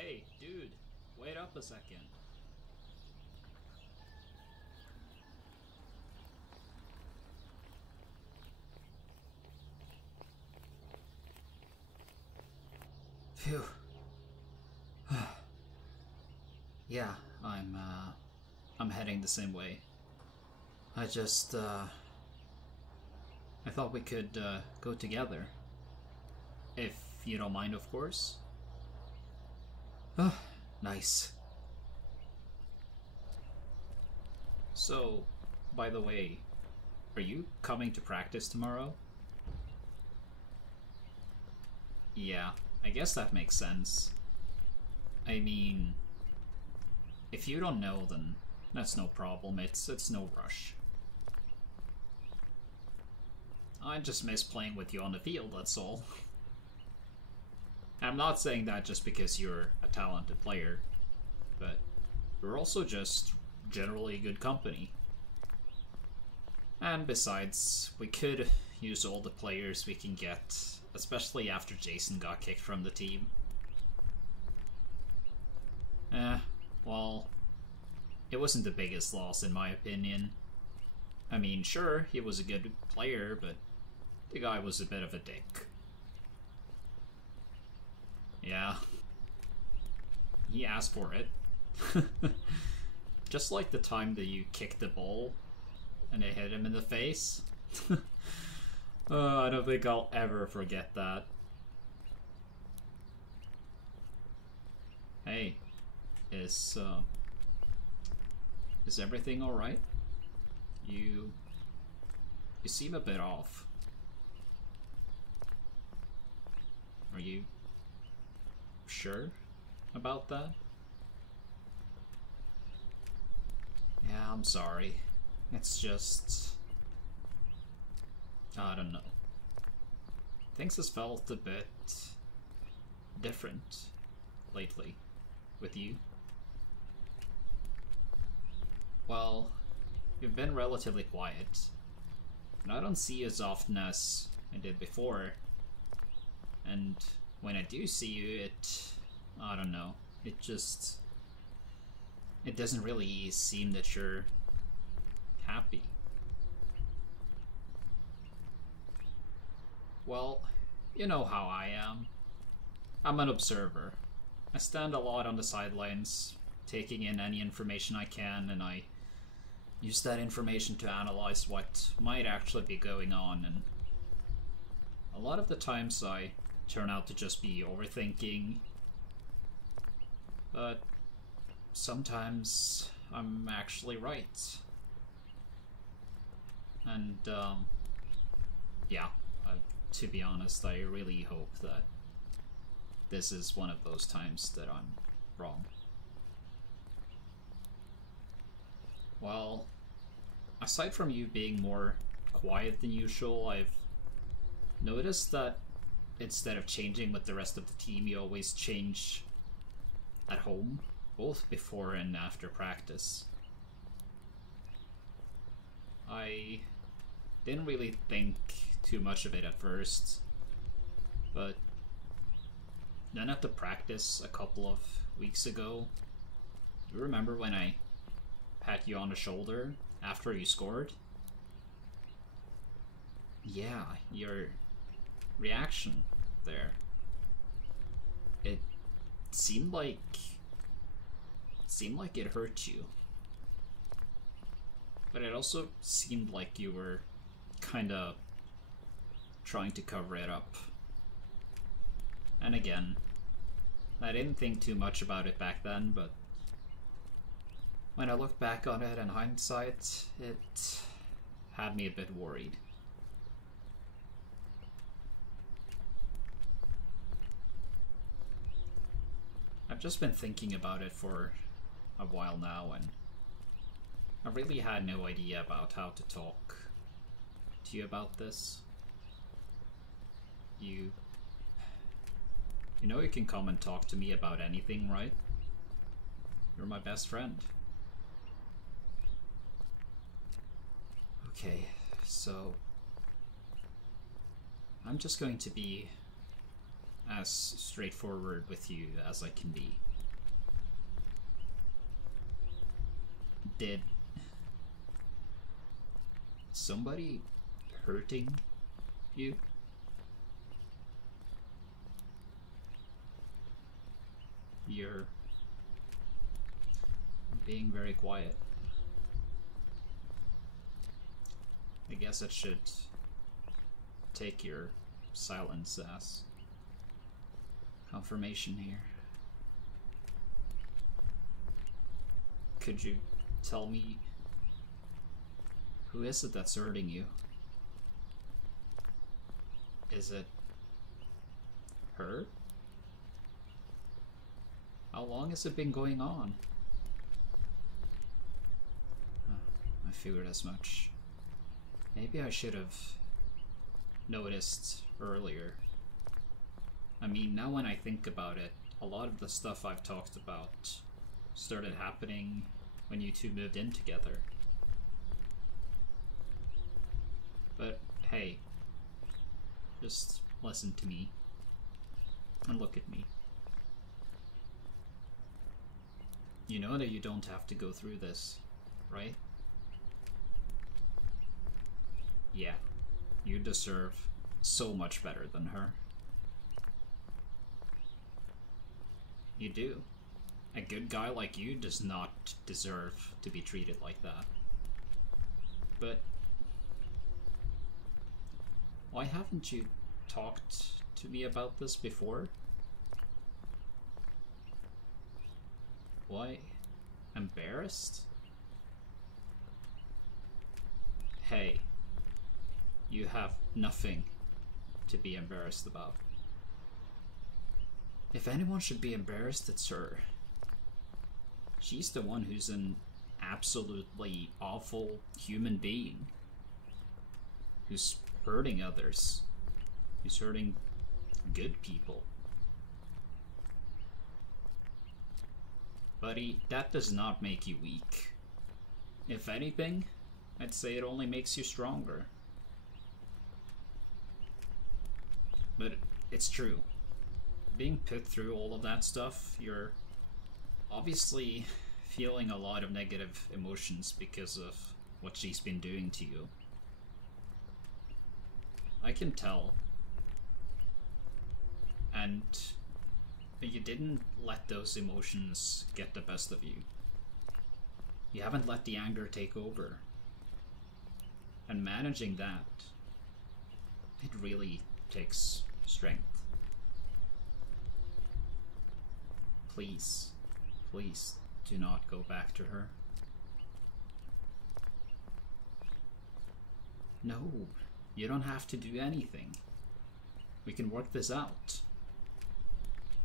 Hey, dude, wait up a second. Phew. Yeah, I'm heading the same way. I thought we could, go together. If you don't mind, of course. Nice. So, by the way, are you coming to practice tomorrow? Yeah, I guess that makes sense. I mean, if you don't know, then that's no problem. It's no rush. I just miss playing with you on the field, that's all. I'm not saying that just because you're a talented player, but you're also just generally good company. And besides, we could use all the players we can get, especially after Jason got kicked from the team. Well, it wasn't the biggest loss in my opinion. I mean, sure, he was a good player, but the guy was a bit of a dick. Yeah. He asked for it. Just like the time that you kicked the ball and it hit him in the face. I don't think I'll ever forget that. Hey, is everything alright? You seem a bit off. Are you sure about that? Yeah, I'm sorry. It's just... I don't know. Things has felt a bit different lately with you. Well, you've been relatively quiet, and I don't see you as often as I did before. And when I do see you, I don't know, it doesn't really seem that you're happy. Well, you know how I am. I'm an observer. I stand a lot on the sidelines, taking in any information I can, and I use that information to analyze what might actually be going on, and a lot of the times I turn out to just be overthinking, but sometimes I'm actually right. And, yeah, to be honest, I really hope that this is one of those times that I'm wrong. Well, aside from you being more quiet than usual, I've noticed that instead of changing with the rest of the team, you always change at home, both before and after practice. I didn't really think too much of it at first, but then at the practice a couple of weeks ago, do you remember when I pat you on the shoulder after you scored? Yeah, your reaction there. It seemed like it hurt you. But it also seemed like you were kinda trying to cover it up. And again, I didn't think too much about it back then, but when I look back on it in hindsight, it had me a bit worried. I've just been thinking about it for a while now, and I really had no idea about how to talk to you about this. You know you can come and talk to me about anything, right? You're my best friend. Okay, so I'm just going to be as straightforward with you as I can be. Did somebody hurting you? You're being very quiet. I guess I should take your silence as confirmation here. Could you tell me, who is it that's hurting you? Is it her? How long has it been going on? Oh, I figured as much. Maybe I should have noticed earlier. I mean, now when I think about it, a lot of the stuff I've talked about started happening when you two moved in together. But hey, just listen to me and look at me. You know that you don't have to go through this, right? Yeah, you deserve so much better than her. You do. A good guy like you does not deserve to be treated like that. But why haven't you talked to me about this before? Why? Embarrassed? Hey, you have nothing to be embarrassed about. If anyone should be embarrassed, it's her. She's the one who's an absolutely awful human being. Who's hurting others. Who's hurting good people. Buddy, that does not make you weak. If anything, I'd say it only makes you stronger. But it's true. Being put through all of that stuff, you're obviously feeling a lot of negative emotions because of what she's been doing to you. I can tell. But you didn't let those emotions get the best of you. You haven't let the anger take over. And managing that, it really takes strength. Please, please do not go back to her. No, you don't have to do anything. We can work this out.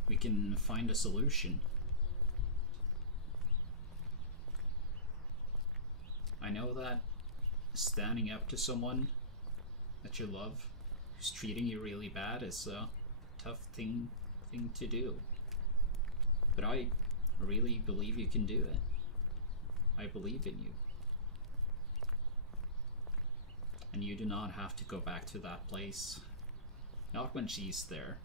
We can find a solution. I know that standing up to someone that you love who's treating you really bad is a tough thing to do. But I really believe you can do it. I believe in you. And you do not have to go back to that place. Not when she's there.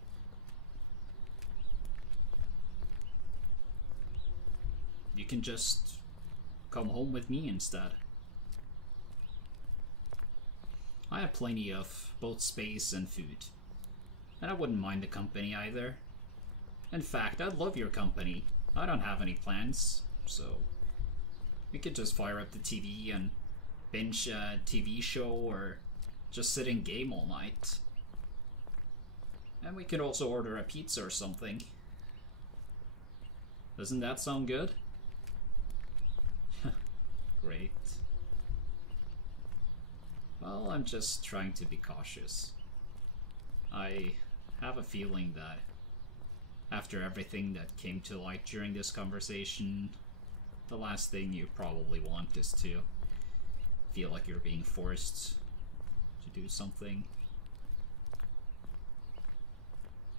You can just come home with me instead. I have plenty of both space and food. And I wouldn't mind the company either. In fact, I'd love your company. I don't have any plans, so we could just fire up the TV and binge a TV show or just sit and game all night. And we could also order a pizza or something. Doesn't that sound good? Great. Well, I'm just trying to be cautious. I have a feeling that after everything that came to light during this conversation, the last thing you probably want is to feel like you're being forced to do something.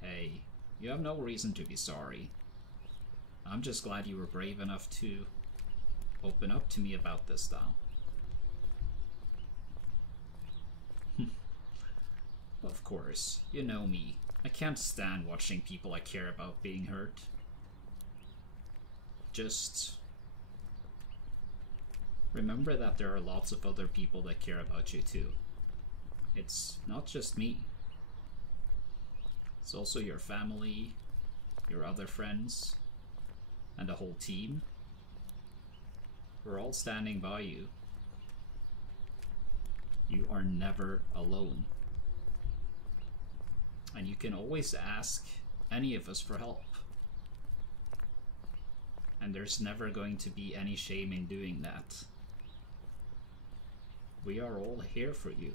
Hey, you have no reason to be sorry. I'm just glad you were brave enough to open up to me about this now. Of course, you know me. I can't stand watching people I care about being hurt. Just remember that there are lots of other people that care about you too. It's not just me. It's also your family, your other friends, and the whole team. We're all standing by you. You are never alone. And you can always ask any of us for help. And there's never going to be any shame in doing that. We are all here for you.